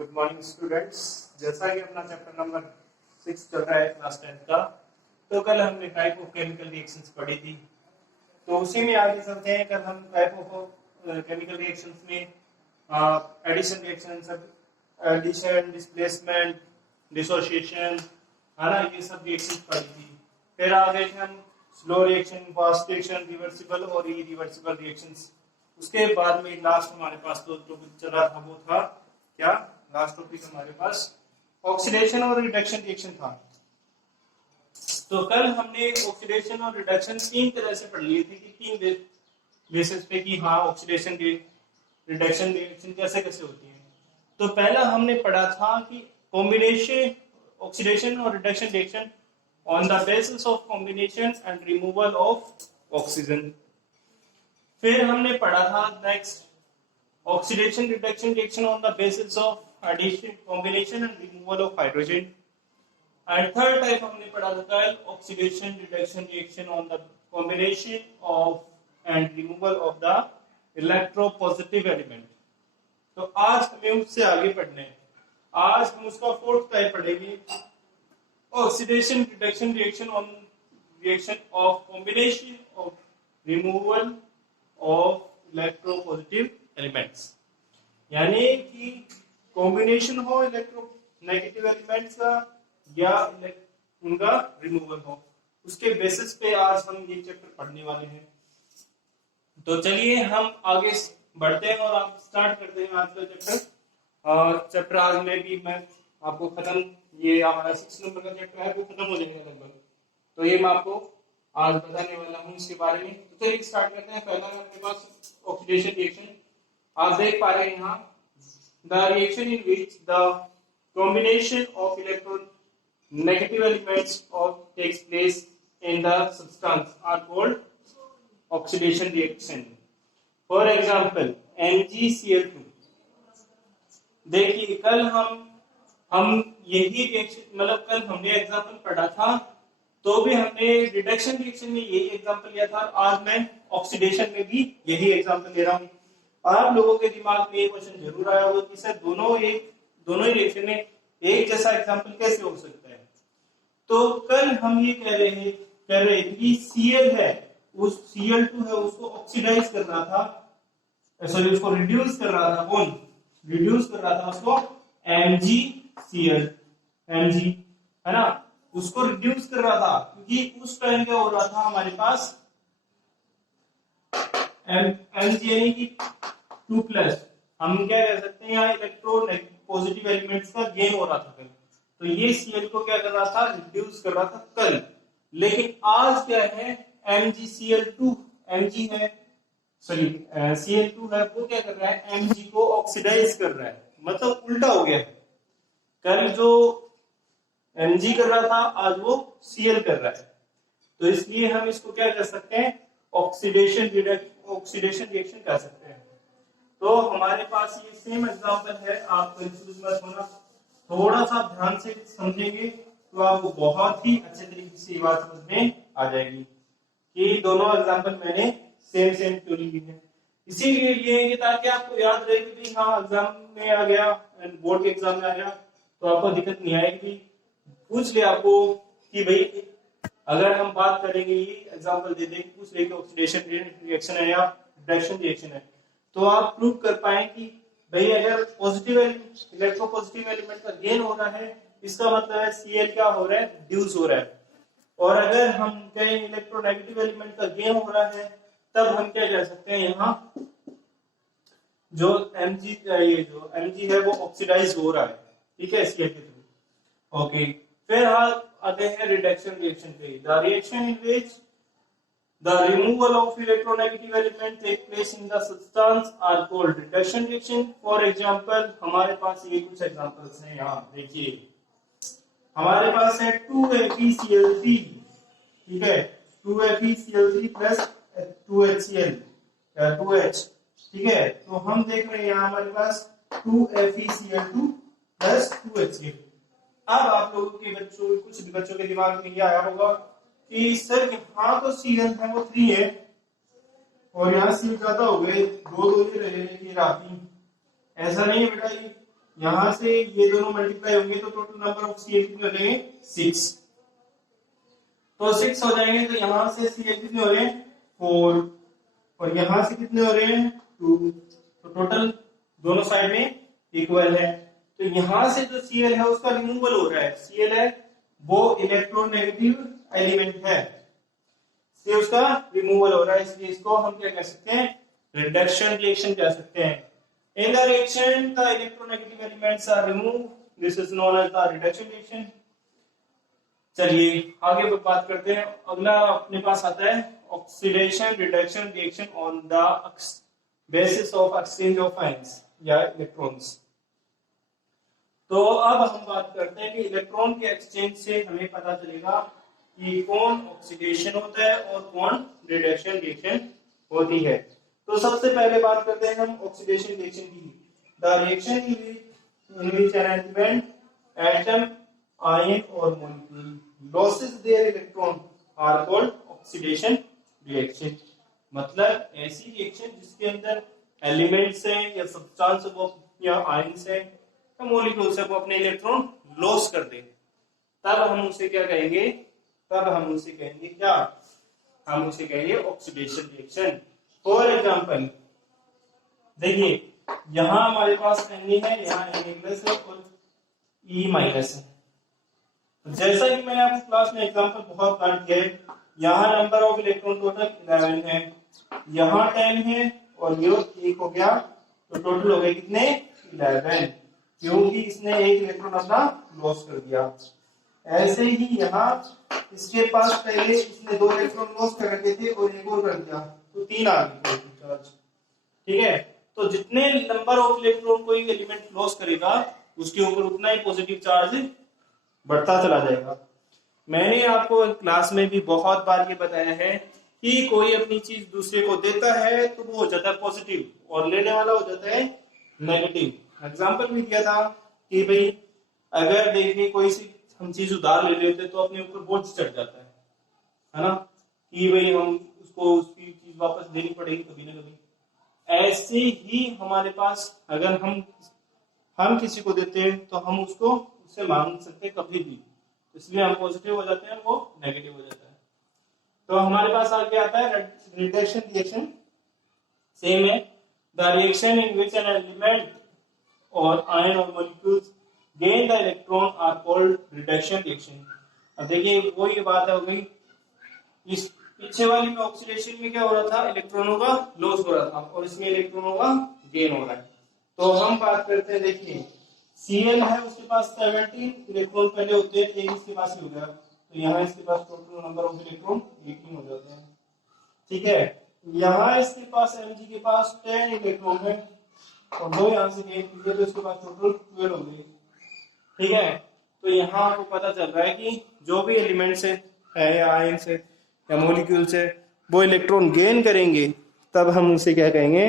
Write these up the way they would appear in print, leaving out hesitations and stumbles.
Good morning students. जैसा कि अपना चैप्टर नंबर 6 चल रहा है क्लास 10 का, तो कल हमने टाइप ऑफ केमिकल रिएक्शंस पढ़ी थी। तो उसी में आगे चलते हैं। कल हम टाइप ऑफ केमिकल रिएक्शंस में एडिशन रिएक्शन, सब एडिशन, डिस्प्लेसमेंट, डिसोसिएशन, है ना, ये सब रिएक्शंस पढ़ी थी। फिर आगे हम slow reaction, fast reaction, reversible और इरिवर्सिबल रिएक्शंस। उसके बाद में लास्ट हमारे पास तो जो चला था वो था क्या, लास्ट टॉपिक हमारे पास ऑक्सीडेशन और रिडक्शन रिएक्शन था। तो कल हमने ऑक्सीडेशन और रिडक्शन तीन तरह से पढ़ लिए थे कि तीन बेसिस पे कि हाँ ऑक्सीडेशन रिडक्शन रिएक्शन कैसे कैसे होती है। तो पहला हमने पढ़ा था कि कॉम्बिनेशन ऑक्सीडेशन और reduction reaction on the basis of combination and removal of oxygen. फिर हमने पढ़ा था next oxidation reduction reaction on the basis of addition, combination and removal of hydrogen. And third type हमने पढ़ा था कल oxidation reduction reaction on the combination of and removal of the electropositive element. तो आज हमें उससे आगे पढ़ना है। आज हम उसका फोर्थ टाइप पढ़ेंगे, oxidation reduction reaction on reaction of combination of removal of electropositive elements, यानी कि कॉम्बिनेशन हो इलेक्ट्रोनेगेटिव एलिमेंट्स का या उनका रिमूवल हो, उसके बेसिस पे आज हम ये चैप्टर पढ़ने वाले हैं। तो चलिए हम आगे बढ़ते हैं और आप स्टार्ट करते हैं आज का चैप्टर। चैप्टर आज में भी मैं आपको खत्म, ये हमारा 6 नंबर का चैप्टर है वो खत्म हो जाएगा लगभग, तो ये मैं आपको आज बताने वाला हूँ इसके बारे में। तो चलिए स्टार्ट करते हैं। पहला अपने पास ऑक्सीडेशन रिएक्शन, आप देख पा रहे हैं यहाँ, the reaction in which the combination of electronegative elements takes place in the substance are called oxidation reaction. For example, NgCl2। देखिए कल हम यही रिएक्शन, मतलब कल हमने एग्जांपल पढ़ा था तो भी हमने रिडक्शन रिएक्शन में यही एग्जांपल लिया था। आज मैं ऑक्सीडेशन में भी यही एग्जांपल ले रहा हूँ। आप लोगों के दिमाग में ये क्वेश्चन जरूर आया होगा कि सर दोनों ही रिएक्शन में एक जैसा एग्जांपल कैसे हो सकता है। तो कल हम ये कह रहे थे कि Cl है, उस Cl2 है, उसको ऑक्सीडाइज कर रहा था, सॉरी उसको रिड्यूस कर रहा था। कौन रिड्यूस कर रहा था? उसको MgCl, Mg है ना, उसको रिड्यूस कर रहा था क्योंकि उस टाइम क्या हो रहा था हमारे पास Mg यानी कि 2+, हम क्या कह सकते हैं यहाँ इलेक्ट्रो पॉजिटिव एलिमेंट्स का गेन हो रहा था कल, तो ये Cl को क्या कर रहा था, रिड्यूस कर रहा था कल। लेकिन आज क्या है, MgCl2 Mg है, सॉरी Cl2 है, वो क्या कर रहा है, Mg को ऑक्सीडाइज कर रहा है, मतलब उल्टा हो गया है। कल जो Mg कर रहा था आज वो Cl कर रहा है, तो इसलिए हम इसको क्या कर सकते हैं, ऑक्सीडेशन रिएक्शन कह सकते हैं। तो हमारे पास ये सेम एग्जांपल है, आप कंफ्यूज मत होना, थोड़ा सा ध्यान से समझेंगे तो आपको बहुत ही अच्छे तरीके से ये बात समझ में आ जाएगी कि दोनों एग्जांपल मैंने सेम क्यों ली है। इसीलिए लिए कि ताकि आपको याद रहे कि हाँ एग्जाम में आ गया, बोर्ड के एग्जाम में आ गया तो आपको दिक्कत नहीं आएगी। पूछ ले आपको कि भाई अगर हम बात करेंगे, ये एग्जांपल दे दें, पूछ ले कि ऑक्सीडेशन रिएक्शन है या रिडक्शन रिएक्शन है, तो आप प्रूव कर पाए कि भाई अगर पॉजिटिव इलेक्ट्रोपॉजिटिव एलिमेंट का गेन हो रहा है, इसका मतलब है Cl क्या हो रहा है, रिड्यूस हो रहा है। और अगर हम कहें इलेक्ट्रोनेगेटिव एलिमेंट का गेन हो रहा है, तब हम क्या कह सकते हैं, यहाँ जो Mg है वो ऑक्सीडाइज हो रहा है, ठीक है, Cl के थ्रू। ओके, फिर आते हैं रिडक्शन रिएक्शन पे। The reaction in which the removal of electronegative element take place in the substance are called reduction reaction. For example, हमारे पास ये कुछ एग्जांपल्स हैं, यहाँ देखिए हमारे पास है 2FeCl3, ठीक है, 2FeCl3 प्लस 2HCl 2H, ठीक है। तो हम देख रहे हैं यहाँ हमारे पास 2FeCl2 प्लस 2HCl। अब आप लोगों के कुछ बच्चों के दिमाग में ये आया होगा कि सर यहाँ तो Cl है वो 3 है और यहाँ Cl ज्यादा हो गए, 2 ले रहे हैं, ये राती ऐसा नहीं है बेटा, यहां से ये दोनों मल्टीप्लाई होंगे तो टोटल नंबर ऑफ Cl कितने हो जाएंगे 6। तो 6 हो जाएंगे तो यहां से Cl कितने हो रहे हैं 4 और यहां से कितने हो रहे हैं 2। तो टोटल दोनों साइड में इक्वल है। तो यहां से जो Cl है उसका रिमूवल हो रहा है। Cl है वो इलेक्ट्रोनेगेटिव एलिमेंट है, इसलिए उसका रिमूवल हो रहा है, इसलिए इसको हम क्या कह सकते हैं रिडक्शन रिएक्शन कह सकते हैं। In the reaction the electronegative elements are removed, this is known as the reduction reaction। चलिए आगे बात करते हैं। अगला अपने पास आता है oxidation reduction reaction on the basis of exchange of ions या इलेक्ट्रॉन्स। तो अब हम बात करते हैं कि इलेक्ट्रॉन के एक्सचेंज से हमें पता चलेगा कि कौन ऑक्सीडेशन होता है और कौन रिडक्शन रिएक्शन होती है। तो सबसे पहले बात करते हैं हम ऑक्सीडेशन रिएक्शन की। The reaction in which an element atom ion और molecule loses their electron are called oxidation reaction. मतलब ऐसी रिएक्शन जिसके अंदर एलिमेंट्स हैं या सब्सटेंस वो या आयंस हैं या मॉलिक्यूल्स हैं वो अपने इलेक्ट्रॉन लॉस कर दें, तब हम उसे क्या कहेंगे, तब हम उसे कहेंगे क्या, हम उसे कहेंगे ऑक्सीडेशन रिएक्शन। फॉर एग्जाम्पल देखिए यहां हमारे पास Na है, यहाँ Na है और E माइनस है। तो जैसा कि मैंने आपको क्लास में एग्जांपल बहुत बार किया है, यहाँ नंबर ऑफ इलेक्ट्रॉन टोटल 11 है, यहाँ 10 है और ये 1 हो गया, तो टोटल हो गए कितने 11, क्योंकि इसने एक इलेक्ट्रॉन अपना लॉस कर दिया। ऐसे ही यहाँ इसके पास पहले इसने 2 इलेक्ट्रॉन लॉस कर रखे थे और एक और कर दिया, तो 3 आ गए चार्ज। ठीक है, तो जितने नंबर ऑफ इलेक्ट्रॉन कोई एलिमेंट लॉस करेगा उसके ऊपर उतना ही पॉजिटिव चार्ज बढ़ता चला जाएगा। मैंने आपको क्लास में भी बहुत बार ये बताया है कि कोई अपनी चीज दूसरे को देता है तो वो हो जाता है पॉजिटिव और लेने वाला हो जाता है नेगेटिव। एग्जांपल भी दिया था कि भाई अगर देखिए कोई सी हम चीज उधार ले लेते तो अपने ऊपर बोझ चढ़ जाता है ना, कि भाई हम उसको उसकी चीज वापस देनी पड़ेगी कभी ना कभी। ऐसे ही हमारे पास अगर हम किसी को देते हैं तो हम उसको उससे मांग सकते हैं कभी भी, इसलिए हम पॉजिटिव हो जाते हैं, वो नेगेटिव हो जाता है। तो हमारे पास आगे आता है रिडक्शन रिएक्शन। सेम है, the reaction in which an element और आयन और molecules gain the electron are called reduction reaction. अब देखिए वो ये बात हो गई, इस पीछे वाली में ऑक्सीडेशन में क्या हो रहा था, इलेक्ट्रॉनों का लॉस हो रहा था और इसमें इलेक्ट्रॉनों का गेन हो रहा है। तो हम बात करते हैं, देखिए Cl है उसके पास 17 इलेक्ट्रॉन पहले होते हैं, एक इसके पास ही हो गया, तो यहाँ इसके पास टोटल नंबर ऑफ इलेक्ट्रॉन 18 हो जाते हैं। ठीक है, यहाँ इसके पास Mg के पास 10 इलेक्ट्रॉन है और 2 यहाँ से गेन किए तो इसके पास टोटल 12 हो गए। ठीक है, तो यहाँ आपको पता चल रहा है कि जो भी एलिमेंट्स है या आयंस है या मॉलिक्यूल्स है वो इलेक्ट्रॉन गेन करेंगे तब हम उसे क्या कहेंगे,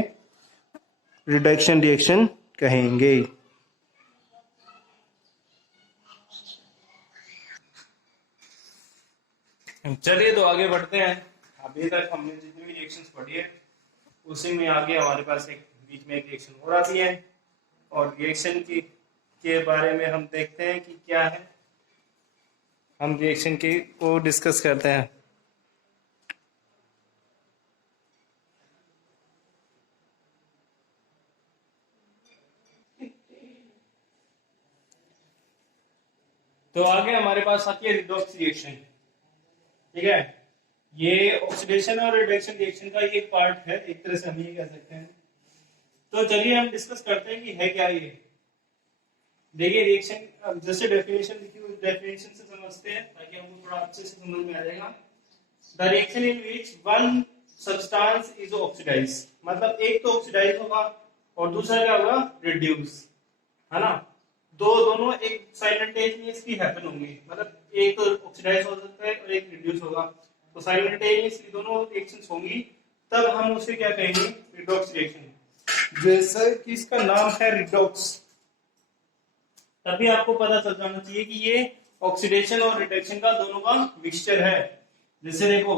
रिडक्शन रिएक्शन कहेंगे। चलिए तो आगे बढ़ते हैं। अभी तक हमने जितनी भी रिएक्शंस पढ़ी है उसी में आगे हमारे पास एक बीच में एक रिएक्शन हो रही है और रिएक्शन के बारे में हम देखते हैं कि क्या है, हम रिएक्शन की को डिस्कस करते हैं। तो आगे हमारे पास आती है रिडॉक्स रिएक्शन। ठीक है, ये ऑक्सीडेशन और रिडक्शन रिएक्शन का एक पार्ट है, एक तरह से हम ये कह सकते हैं। तो चलिए हम डिस्कस करते हैं कि है क्या ये। देखिए रिएक्शन जैसे डेफिनेशन लिखी हुई, डेफिनेशन से समझते हैं ताकि हमको थोड़ा अच्छे से समझ में आ जाएगा। The reaction in which one substance is oxidise, मतलब एक तो ऑक्सीडाइज होगा और दूसरा क्या होगा, रिड्यूस, है ना। दोनों एक साइमल्टेनियसली हैपन होंगे, मतलब एक तो ऑक्सीडाइज हो सकता है और एक रिड्यूस होगा, तो साइमल्टेनियसली दोनों रिएक्शंस होंगी, तब हम उसे क्या कहेंगे, रिडॉक्स रिएक्शन। जैसे कि इसका नाम है रिडॉक्स, तभी आपको पता चल जाना चाहिए कि ये ऑक्सीडेशन और रिडक्शन का दोनों का मिक्सचर है। जैसे देखो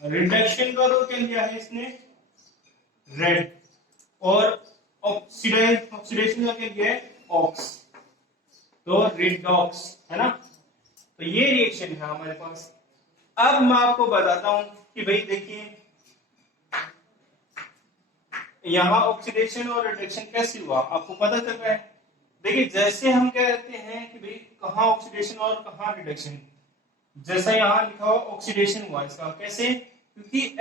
रिडक्शन का तो क्या लिया है इसने, रेड, और ऑक्सीडेशन का क्या लिया है, ऑक्स, तो रिडॉक्स है ना। तो ये रिएक्शन है हमारे पास। अब मैं आपको बताता हूं कि भाई देखिए यहां ऑक्सीडेशन और रिडक्शन कैसे हुआ, आपको पता चल रहा है। देखिए जैसे हम कहते हैं कि भाई कहां ऑक्सीडेशन और कहां रिडक्शन, जैसा यहां लिखा हुआ ऑक्सीडेशन हुआ इसका, कैसे, क्योंकि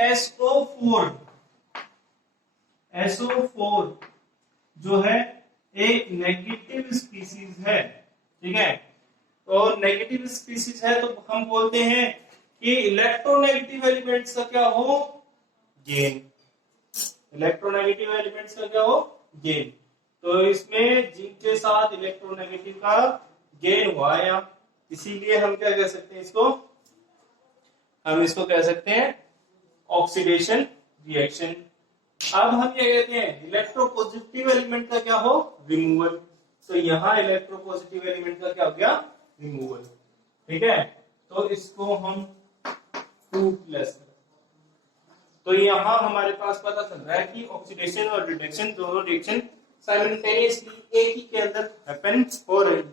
SO4 जो है एक नेगेटिव स्पीसीज है, ठीक है। और नेगेटिव स्पीसीज है तो हम बोलते हैं कि इलेक्ट्रोनेगेटिव एलिमेंट्स का क्या हो, गेन। इलेक्ट्रोनेगेटिव एलिमेंट्स का क्या हो, गेन। तो इसमें जिंक के साथ इलेक्ट्रोनेगेटिव का गेन हुआ है यहाँ, इसीलिए हम क्या कह सकते हैं इसको, हम इसको कह सकते हैं ऑक्सीडेशन रिएक्शन। अब हम ये कहते हैं इलेक्ट्रोपॉजिटिव एलिमेंट का क्या हो, रिमूवल। तो यहाँ इलेक्ट्रोपॉजिटिव एलिमेंट का क्या हो गया, रिमूवल, ठीक है। तो इसको हम 2+, तो यहाँ हमारे पास पता चल रहा है कि ऑक्सीडेशन और रिडक्शन दोनों रिएक्शन साइमल्टेनियसली एक ही के अंदर हैपन हो रही है।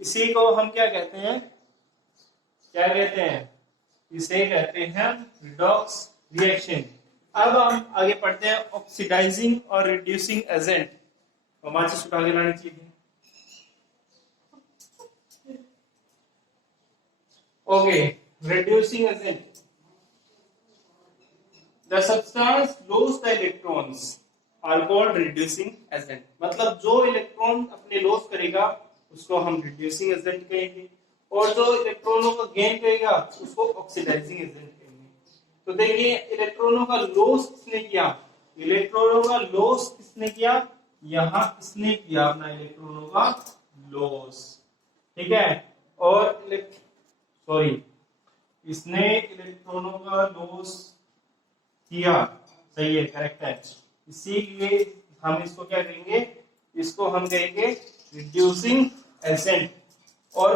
इसी को हम क्या कहते हैं, क्या कहते हैं, इसे कहते हैं रिडॉक्स रिएक्शन। अब हम आगे पढ़ते हैं ऑक्सीडाइजिंग और रिड्यूसिंग एजेंट। माचिस उठा के लानी चाहिए। Okay, reducing agent, the substance lose the electrons are called reducing agent। मतलब जो इलेक्ट्रॉन अपने लॉस करेगा उसको हम रिड्यूसिंग एजेंट कहेंगे, और जो इलेक्ट्रॉनों का गेन करेगा उसको ऑक्सीडाइजिंग एजेंट कहेंगे। तो देखिए इलेक्ट्रॉनों का लॉस किसने किया, इलेक्ट्रॉनों का लॉस किसने किया, यहां इसने किया अपना इलेक्ट्रॉनों का लॉस, ठीक है। और इसने इलेक्ट्रॉनों का लॉस किया, सही है, करेक्ट है। इसीलिए हम इसको क्या कहेंगे, इसको हम कहेंगे रिड्यूसिंग एजेंट। और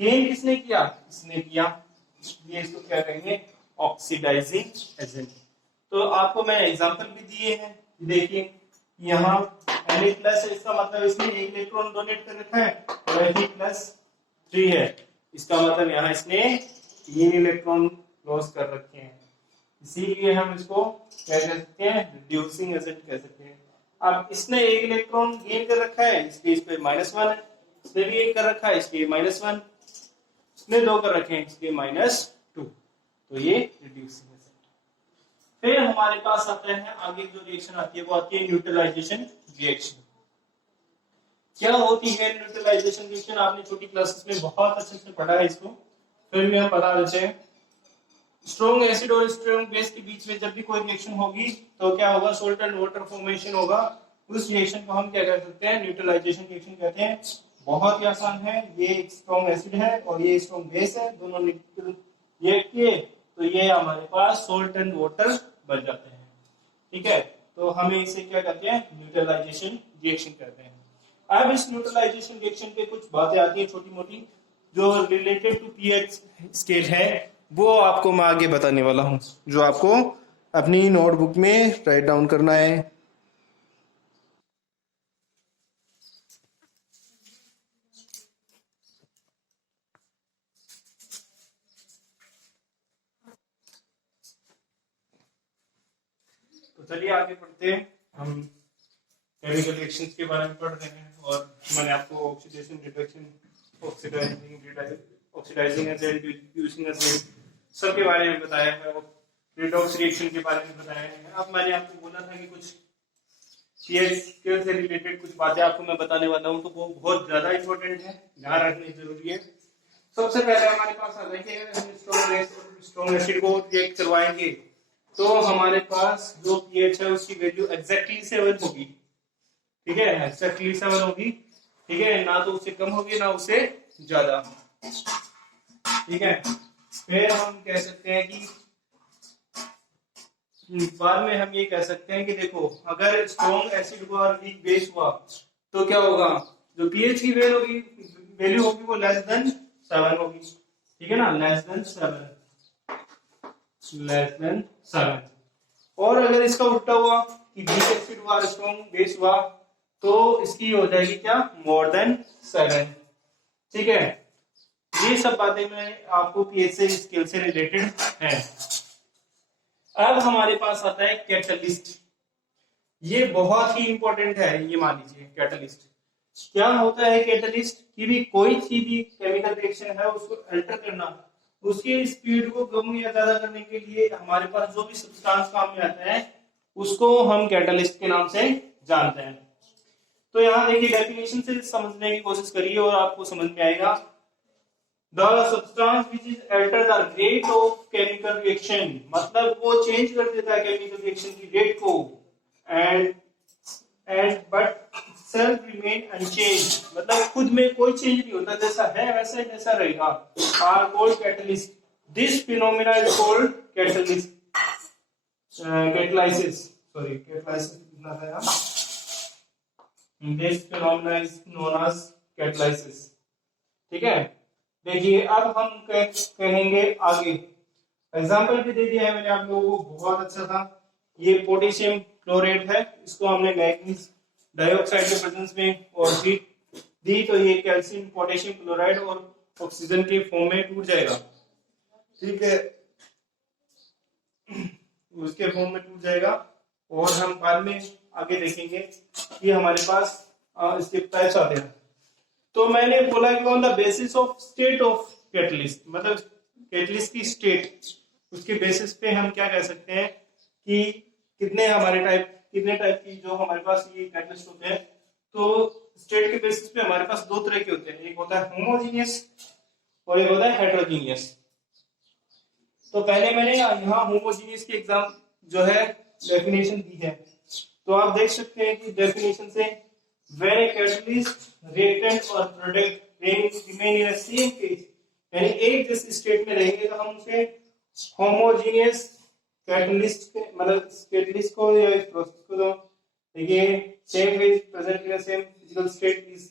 गेन किसने किया, इसने किया, इसलिए इसको क्या कहेंगे, ऑक्सीडाइजिंग एजेंट। तो आपको मैंने एग्जांपल भी दिए हैं, देखिए यहाँ Na+ है, इसका मतलब इसने एक इलेक्ट्रॉन डोनेट कर रखा है, और Fe+3 है, इसका मतलब यहाँ इसने 3 इलेक्ट्रॉन लॉस कर रखे हैं। इसीलिए हम इसको क्या कह सकते हैं, रिड्यूसिंग एजेंट कह सकते हैं। अब इसने एक इलेक्ट्रॉन गेन कर रखा है, इसके इस पे -1 है, इसने भी एक कर रखा है, इसके -1, इसने 2 कर रखे हैं, इसके -2, तो ये रिड्यूसिंग एजेंट। फिर हमारे पास आता है आगे जो रिएक्शन आती है वो आती है न्यूट्रलाइजेशन रिएक्शन। क्या होती है न्यूट्रलाइजेशन रिएक्शन, आपने छोटी क्लासेस में बहुत अच्छे से पढ़ा है इसको, फिर भी हम बता देते हैं। स्ट्रॉन्ग एसिड और स्ट्रॉन्ग बेस के बीच में जब भी कोई रिएक्शन होगी तो क्या होगा, सॉल्ट एंड वाटर फॉर्मेशन होगा। उस रिएक्शन को हम क्या कह सकते हैं, न्यूट्रलाइजेशन रिएक्शन कहते हैं। बहुत ही आसान है, ये एक स्ट्रॉन्ग एसिड है और ये स्ट्रॉन्ग बेस है, दोनों रिएक्ट किए तो ये हमारे पास सॉल्ट एंड वाटर बन जाते हैं, ठीक है। तो हमें इसे क्या कहते हैं, न्यूट्रलाइजेशन रिएक्शन कहते हैं। अब इस न्यूट्रलाइजेशन रिएक्शन पे कुछ बातें आती है छोटी मोटी, जो रिलेटेड टू पीएच स्केल है, वो आपको मैं आगे बताने वाला हूं, जो आपको अपनी नोटबुक में राइट डाउन करना है। तो चलिए आगे पढ़ते हैं। हम केमिकल रिएक्शंस के बारे में पढ़ रहे हैं, और मैंने आपको oxidation, reduction, oxidising agent, reducing agent सब के बारे में बताया है, और रिडॉक्स रिएक्शन के बारे में बताया है। अब मैंने आपको बोला था कि कुछ पीएच स्केल से रिलेटेड कुछ बातें आपको मैं बताने वाला हूं, तो वो बहुत ज्यादा इंपॉर्टेंट है, ध्यान रखनी जरूरी है। सबसे पहले हमारे पास आता है कि अगर हम स्ट्रॉन्ग एसिड को रिएक्ट करवाएंगे तो हमारे पास जो पीएच है उसकी वैल्यू एग्जैक्टली 7 होगी, ठीक है, एग्जैक्टली 7 होगी, ठीक है, ना तो उससे कम होगी ना उससे ज्यादा, ठीक है। फिर हम कह सकते हैं कि बाद में हम ये कह सकते हैं कि देखो अगर स्ट्रॉन्ग एसिड हुआ और वीक बेस हुआ तो क्या होगा, जो पीएच की वैल्यू होगी वो लेस देन 7 होगी, ठीक है ना, लेस देन 7। और अगर इसका उल्टा हुआ कि वीक एसिड हुआ स्ट्रॉन्ग बेस हुआ तो इसकी हो जाएगी क्या, मोर देन 7। ठीक है, ये सब बातें मैं आपको पीएचए स्केल से रिलेटेड है। अब हमारे पास आता है कैटलिस्ट। ये बहुत ही इंपॉर्टेंट है। ये मान लीजिए कैटलिस्ट क्या होता है। कैटलिस्ट की भी कोई सी भी केमिकल रिएक्शन है उसको अल्टर करना, उसकी स्पीड को कम या ज्यादा करने के लिए हमारे पास जो भी सब्सटेंस काम में आता है उसको हम कैटलिस्ट के नाम से जानते हैं। तो यहाँ देखिए डेफिनेशन से समझने की कोशिश करिए और आपको समझ में आएगा। The substance which is alter the rate of chemical reaction, मतलब वो चेंज कर देता है केमिकल रिएक्शन की रेट को, and but self remain unchanged, मतलब खुद में कोई चेंज नहीं होता, जैसा है वैसा ही जैसा रहेगा, are called catalyst. This phenomena is called catalyst. Catalysis. Sorry, catalysis लिखना था यहाँ. This phenomena is known as catalysis. ठीक है, देखिए अब हम कहेंगे आगे। एग्जाम्पल भी दे दिया है मैंने आप लोगों को, बहुत अच्छा था। ये पोटेशियम क्लोरेट है, इसको हमने मैग्नीज डाइऑक्साइड के प्रेजेंस में और हीट दी तो ये कैल्शियम पोटेशियम क्लोराइड और ऑक्सीजन के फॉर्म में टूट जाएगा। ठीक है, उसके फॉर्म में टूट जाएगा और हम बाद में आगे देखेंगे कि हमारे पास इसके टाइप्स आते हैं। तो मैंने बोला कि on the basis of state of catalyst, मतलब कैटलिस्ट की स्टेट, उसके बेसिस पे हम क्या कह सकते हैं कि कितने टाइप की जो हमारे पास ये कैटलिस्ट होते हैं। तो स्टेट के बेसिस पे हमारे पास दो तरह के होते हैं, एक होता है होमोजीनियस और एक होता है हेटेरोजीनियस। तो पहले मैंने यहाँ होमोजीनियस की एग्जाम जो है डेफिनेशन दी है, तो आप देख सकते हैं कि डेफिनेशन से when a catalyst, reactant और product remain in a same phase, यानी एक जैसी स्टेट में रहेंगे तो हम उसे होमोजीनियस कैटलिस्ट मतलब कैटलिस्ट को या इस प्रोसेस को तो देखिए same phase present in same physical state is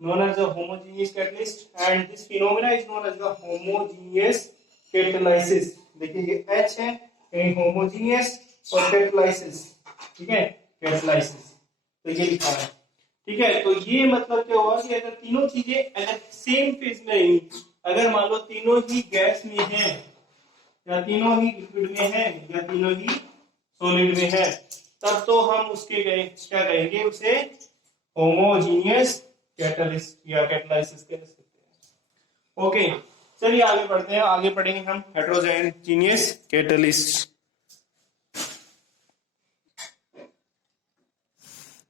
known as a homogeneous catalyst and this phenomena is known as the homogeneous catalysis। देखिए ये H है, यानी homogeneous और catalysis। ठीक है, catalysis तो ये लिखा है। ठीक है, तो ये मतलब क्या हुआ कि अगर तीनों चीजें अगर सेम फेज में रही, अगर मान लो तीनों ही गैस में हैं या तीनों ही लिक्विड में हैं या तीनों ही सॉलिड में है, तब तो हम उसके क्या कहेंगे, उसे होमोजीनियस कैटलिस्ट या कैटलाइसिस कह सकते हैं। ओके, चलिए आगे बढ़ते हैं। आगे पढ़ेंगे हम हेटेरोजीनियस कैटलिस्ट।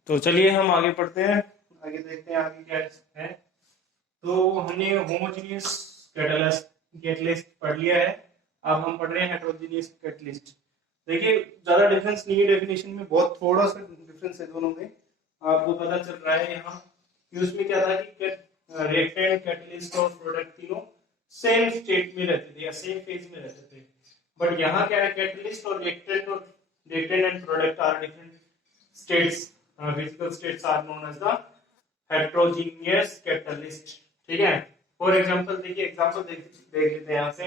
तो चलिए हम आगे पढ़ते हैं, आगे देखते हैं आगे क्या है। तो हमने होमोजीनियस कैटलिस्ट पढ़ लिया है, अब हम पढ़ रहे हैं हेटेरोजीनियस कैटलिस्ट। देखिए ज्यादा डिफरेंस नहीं है डेफिनेशन में, बहुत थोड़ा सा डिफरेंस है दोनों में, आपको पता चल रहा है यहाँ कि उसमें क्या था कि रिएक्टेंट कैटलिस्ट और प्रोडक्ट तीनों सेम स्टेट में रहते थे या सेम फेज में रहते थे। बट यहाँ क्या है, कैटलिस्ट और reactant and product are different states, physical states are known as the heterogeneous catalyst। ठीक है, फॉर एग्जांपल देखिए एग्जांपल देख लेते हैं यहाँ से।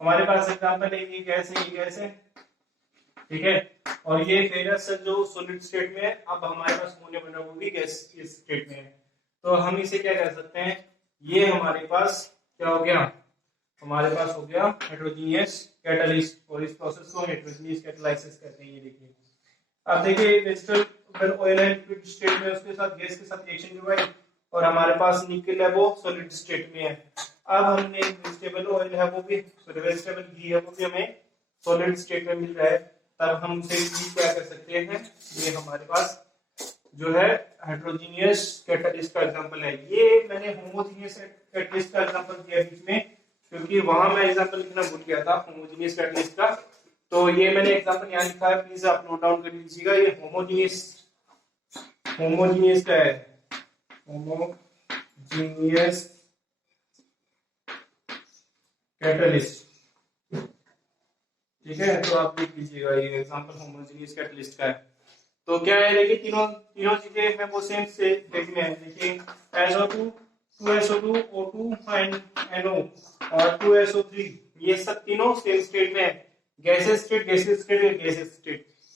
हमारे पास एग्जांपल है ये गैस है, ठीक है, और ये फेरस जो सॉलिड स्टेट में है, अब हमारे पास अमोनिया बना वो भी गैस इस स्टेट में है। तो हम इसे क्या कह सकते हैं, ये हमारे पास क्या हो गया, हमारे पास हो गया हेटेरोजीनियस कैटलिस्ट, और इस प्रोसेस को हेटेरोजीनियस कैटलाइसिस कहते हैं। ये देखिए, अब देखिए वेजिटेबल ऑयल है लिक्विड स्टेट में, उसके साथ गैस के साथ रिएक्शन करवाई और हमारे पास निकल है वो सॉलिड स्टेट में है। अब हमने वेजिटेबल ऑयल है वो भी, सॉरी वेजिटेबल घी है वो भी हमें सॉलिड स्टेट में मिल रहा है, तब हम उसे क्या कर सकते हैं, ये हमारे पास जो है हेटेरोजीनियस कैटलिस्ट का एग्जांपल है। ये मैंने होमोजीनियस कैटलिस्ट का एग्जांपल दिया बीच में, क्योंकि वहां मैं एग्जांपल लिखना भूल गया था होमोजीनियस कैटलिस्ट का, तो ये मैंने एग्जांपल यहाँ लिखा है, प्लीज आप नोट डाउन कर लीजिएगा। ये होमोजीनियस क्या है, होमोजीनियस कैटलिस्ट। ठीक है, तो आप लिख लीजिएगा ये एग्जांपल होमोजीनियस कैटलिस्ट का है। तो क्या है, देखिए तीनों चीजें हैं वो सेम से फेज में है। देखिए SO2, 2SO2, O2 and NO और 2SO3, ये सब तीनों सेम स्टेट में है, गैसेस स्टेट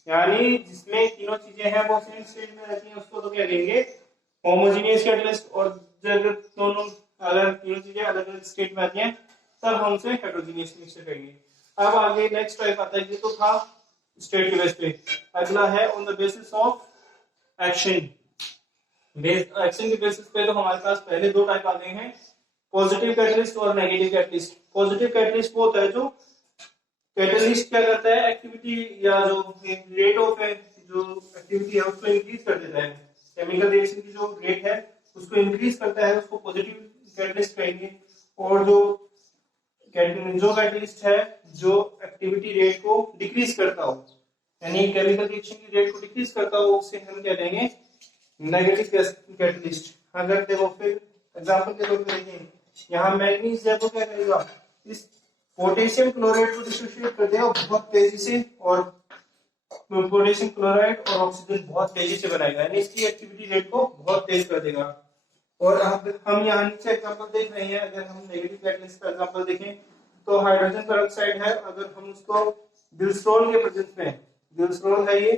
यानी जिसमें तीनों चीजें हैं वो सेम स्टेट में रहती हैं उसको तो क्या कहेंगे, होमोजेनियस कैटलिस्ट। और जब दोनों अगर तीनों चीजें अलग अलग स्टेट में आती हैं तब हम उसे हेटेरोजेनियस मिक्सचर कहेंगे। अब आगे नेक्स्ट टाइप आता है, ये तो था स्टेट के बेस पे। अगला है on the basis of action. Action के बेसिस पे तो हमारे पास पहले दो टाइप आ गए हैं, पॉजिटिव कैटलिस्ट और नेगेटिव कैटलिस्ट। पॉजिटिव कैटलिस्ट वो होता है जो कैटलिस्ट क्या करता है, एक्टिविटी या जो रेट ऑफ जो एक्टिविटी है उसको इंक्रीज कर देता है, केमिकल रिएक्शन की जो रेट है उसको इंक्रीज करता है, उसको पॉजिटिव कैटलिस्ट कहेंगे। और जो कैटलिस्ट है जो एक्टिविटी रेट को डिक्रीज करता हो, यानी केमिकल रिएक्शन की रेट को डिक्रीज करता हो, उसे हम क्या कहेंगे, नेगेटिव कैटलिस्ट। अगर देखो फिर एग्जांपल के तौर पे देखें, यहाँ मैग्नीज है तो क्या करेगा, इस पोटेशियम क्लोराइड को डिसोसिएट कर देगा बहुत तेजी से, और पोटेशियम क्लोराइड और ऑक्सीजन बहुत तेजी से बनाएगा, यानी इसकी एक्टिविटी रेट को बहुत तेज कर देगा। और अब हम यहाँ नीचे एग्जांपल देख रहे हैं, अगर हम नेगेटिव कैटलिस्ट का एग्जांपल देखें तो हाइड्रोजन पेरोक्साइड है, अगर हम उसको ग्लिसरॉल के प्रेजेंस में, ग्लिसरॉल है ये,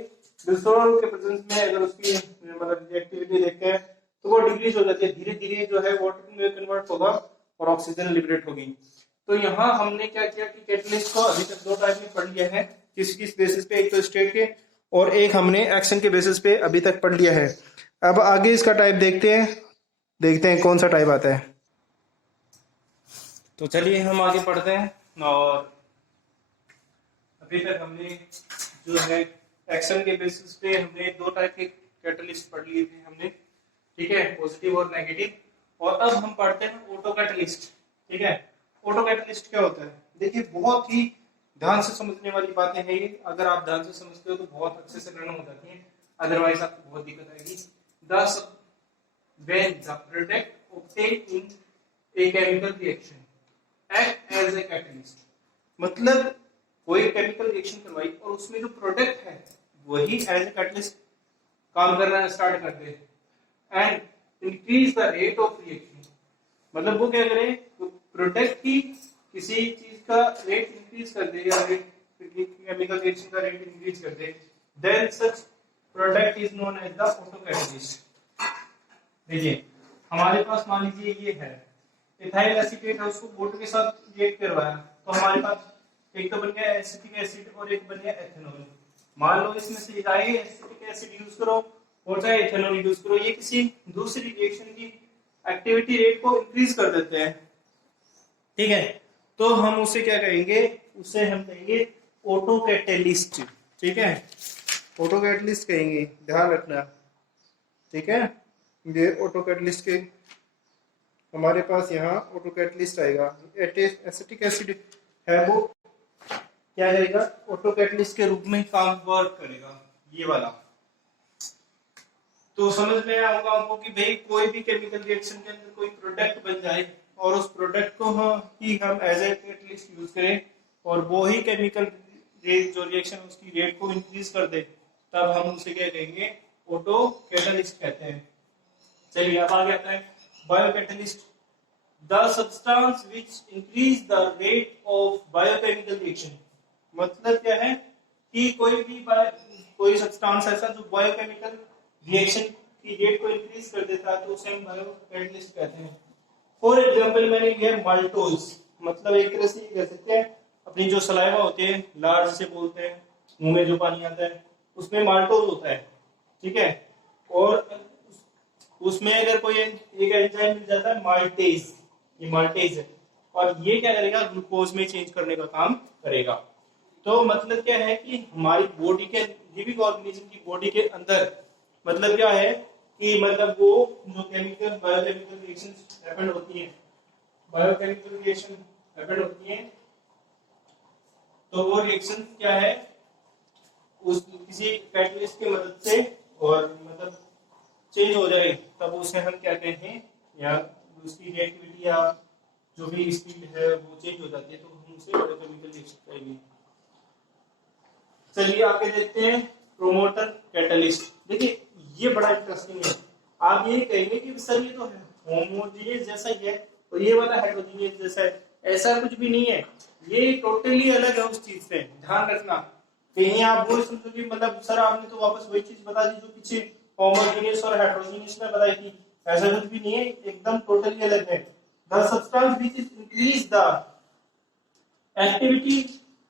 ग्लिसरॉल के प्रेजेंस में अगर उसकी मतलब एक्टिविटी देखते हैं तो वो डिक्रीज हो जाती है, धीरे धीरे जो है वाटर में कन्वर्ट होगा और ऑक्सीजन लिबरेट होगी। तो यहाँ हमने क्या किया कि कैटलिस्ट को अभी तक दो टाइप में पढ़ लिया है, किस बेसिस पे, एक तो स्टेट के और एक हमने एक्शन के बेसिस पे अभी तक पढ़ लिया है। अब आगे इसका टाइप देखते हैं कौन सा टाइप आता है। तो चलिए हम आगे पढ़ते हैं। और अभी तक हमने जो है एक्शन के बेसिस पे हमने दो टाइप के कैटलिस्ट पढ़ लिए थे हमने, ठीक है, पॉजिटिव और नेगेटिव। और अब हम पढ़ते हैं ऑटो कैटलिस्ट, ठीक है। ऑटो कैटलिस्ट क्या होता है, देखिए बहुत ही ध्यान से समझने वाली बातें हैं ये, अगर आप ध्यान से समझते हो तो बहुत अच्छे से लर्न हो जाती है, अदरवाइज आपको बहुत दिक्कत आएगी। when the product obtained in a chemical reaction act as a catalyst, मतलब कोई केमिकल रिएक्शन करवाई और उसमें जो प्रोडक्ट है वही एज ए कैटलिस्ट काम करना स्टार्ट कर दे and increase the rate of reaction, मतलब वो क्या करे, प्रोडक्ट ही किसी चीज का रेट इंक्रीज कर दे या केमिकल रिएक्शन का रेट इंक्रीज कर दे, then such product is known as the autocatalyst. देखिए हमारे पास मान लीजिए ये है इथाइल एसीटेट है, उसको वाटर के साथ रिएक्ट करवाया तो हमारे पास एक तो बन गया एसिटिक एसिड और एक बन गया एथेनॉल। मान लो इसमें से चाहे एसिटिक एसिड यूज करो और चाहे एथेनॉल यूज करो, ये किसी दूसरी रिएक्शन की एक्टिविटी रेट को इंक्रीज कर देते हैं, ठीक है। तो हम उसे क्या कहेंगे, उसे हम कहेंगे ऑटो कैटलिस्ट, ठीक है, ऑटो कैटलिस्ट कहेंगे, ध्यान रखना, ठीक है। ये ऑटो कैटलिस्ट के हमारे पास यहाँ ऑटो कैटलिस्ट आएगा, एसिटिक एसिड है वो क्या करेगा, ऑटो कैटलिस्ट के रूप में काम वर्क करेगा, ये वाला। तो समझ में आया होगा आपको कि भाई कोई भी केमिकल रिएक्शन के अंदर कोई प्रोडक्ट बन जाए और उस प्रोडक्ट को ही हम एज ए कैटलिस्ट यूज करें और वो ही केमिकल जो रिएक्शन उसकी रेट को इंक्रीज कर दे, तब हम उसे क्या कहेंगे, ऑटो कैटलिस्ट कहते हैं। चलिए अब आगे आता है biocatalyst, the substance which increase the rate of biochemical reaction, मतलब क्या है कि कोई सब्सटेंस ऐसा जो बायोकेमिकल रिएक्शन की रेट को इंक्रीज कर देता है तो उसे हम बायोकैटलिस्ट कहते हैं। फॉर एग्जांपल मैंने लिया माल्टोज, मतलब एक तरह से कह सकते हैं अपनी जो सलाइवा होती है, लार से बोलते हैं, मुंह में जो पानी आता है उसमें माल्टोज होता है, ठीक है। और उसमें अगर कोई एक एंजाइम मिल जाता है माल्टेज, ये माल्टेज है और ये क्या करेगा, ग्लूकोज में चेंज करने का काम करेगा। तो मतलब क्या है कि हमारी बॉडी के लिविंग ऑर्गेनिज्म की बॉडी के अंदर मतलब क्या है कि मतलब वो जो केमिकल बायोकेमिकल रिएक्शंस हैपन होती हैं, बायोकेमिकल रिएक्शन हैपन होती हैं, तो वो रिएक्शन क्या है उस किसी कैटलिस्ट की मदद से और मतलब चेंज हो जाए तब उसे हम क्या कहते हैं, या उसकी रिएक्टिविटी या जो भी स्पीड है वो चेंज हो जाती है तो हम उसे बायोकेमिकल रिएक्शन कहेंगे। चलिए आगे देखते हैं प्रोमोटर कैटलिस्ट। देखिए ये बड़ा इंटरेस्टिंग है, आप ये कहेंगे कि सर ये तो है होमोजेनियस जैसा ही है और ये वाला हेटेरोजेनियस जैसा है, ऐसा कुछ भी नहीं है, ये टोटली अलग है उस चीज से, ध्यान रखना। कहीं आप बोल समझो कि मतलब सर आपने तो वापस वही चीज बता दी जो पीछे होमोजेनियस और हेटेरोजेनियस में बताई थी। ऐसा कुछ भी नहीं है, एकदम टोटली अलग है। The substance which is increase the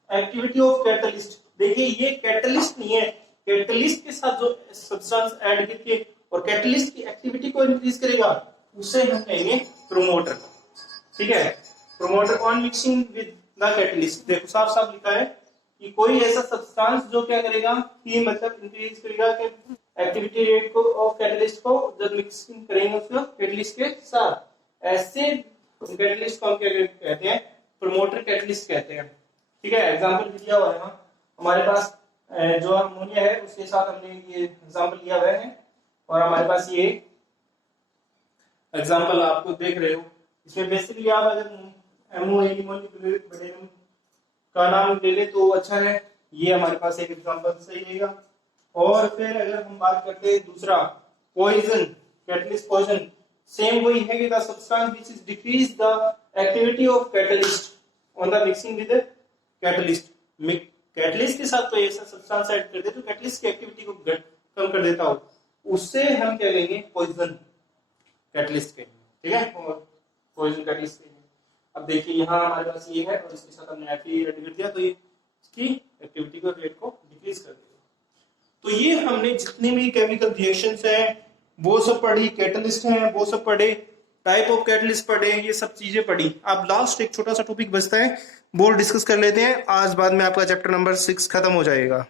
activity of catalyst. देखिए ये कैटलिस्ट नहीं है, कैटलिस्ट के साथ जो सब्सटेंस ऐड करके और कैटलिस्ट की एक्टिविटी को इंक्रीज करेगा उसे हम कहेंगे प्रोमोटर। ठीक है, promoter on mixing with the catalyst. देखो साफ साफ लिखा है कि कोई ऐसा सब्सटेंस जो क्या करेगा कि मतलब इंक्रीज करेगा कि एक्टिविटी रेट को ऑफ कैटलिस्ट को जब मिक्सिंग करेंगे उसको कैटलिस्ट के साथ, ऐसे कैटलिस्ट को हम क्या कहते हैं, प्रोमोटर कैटलिस्ट कहते हैं। ठीक है, एग्जांपल दिया हुआ है ना हमारे पास, जो अमोनिया है उसके साथ हमने ये एग्जांपल लिया हुआ है और हमारे पास ये एग्जांपल आपको देख रहे हो। इसमें बेसिकली आप अगर एमोनियम का नाम ले ले तो अच्छा है, ये हमारे पास एक एग्जांपल सही रहेगा। और फिर अगर हम बात करते हैं दूसरा पॉइजन, कैटलिस्ट पॉइजन, सेम वही है कि the substance which is decrease the activity of catalyst on the mixing with catalyst. Catalyst के साथ कोई ऐसा सब्सटेंस ऐड कर दे जो कैटलिस्ट की एक्टिविटी को कम कर देता हो, उससे हम क्या कहेंगे, पॉइजन कैटलिस्ट कहेंगे। ठीक है, पॉइजन कैटलिस्ट कहेंगे। अब देखिए यहाँ हमारे पास ये है और इसके साथ हमने Fe ऐड कर दिया तो ये इसकी एक्टिविटी को रेट को डिक्रीज कर देगा। तो ये हमने जितने भी केमिकल रिएक्शंस हैं वो सब पढ़ी, कैटलिस्ट हैं वो सब पढ़े, टाइप ऑफ कैटलिस्ट पढ़े, ये सब चीजें पढ़ी। अब लास्ट एक छोटा सा टॉपिक बचता है वो डिस्कस कर लेते हैं आज, बाद में आपका चैप्टर नंबर 6 खत्म हो जाएगा।